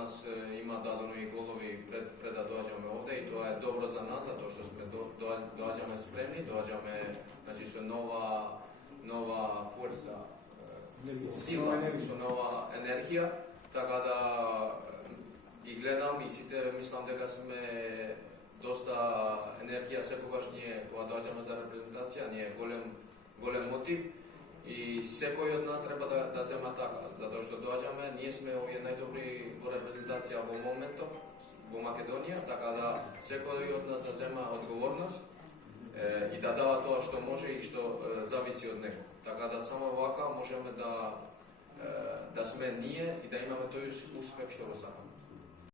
nas ima dano i golovi pred da dođame ovde i to je dobro za nas, zato što sme dođame spremni, dođame, znači su nova forsa, sila, su nova energija, така да ги гледам и сите мислам дека сме доста енергија секогаш ние кога доаѓаме за репрезентација, ние голем мотив и секој од нас треба да зема така, затоа што доаѓаме, ние сме овие најдобри во репрезентација во моментот во Македонија, така да секој од нас да зема одговорност и да дава тоа што може и што зависи од него. Така да само вака можеме да сме ние и да имаме тој успех што го сакаме.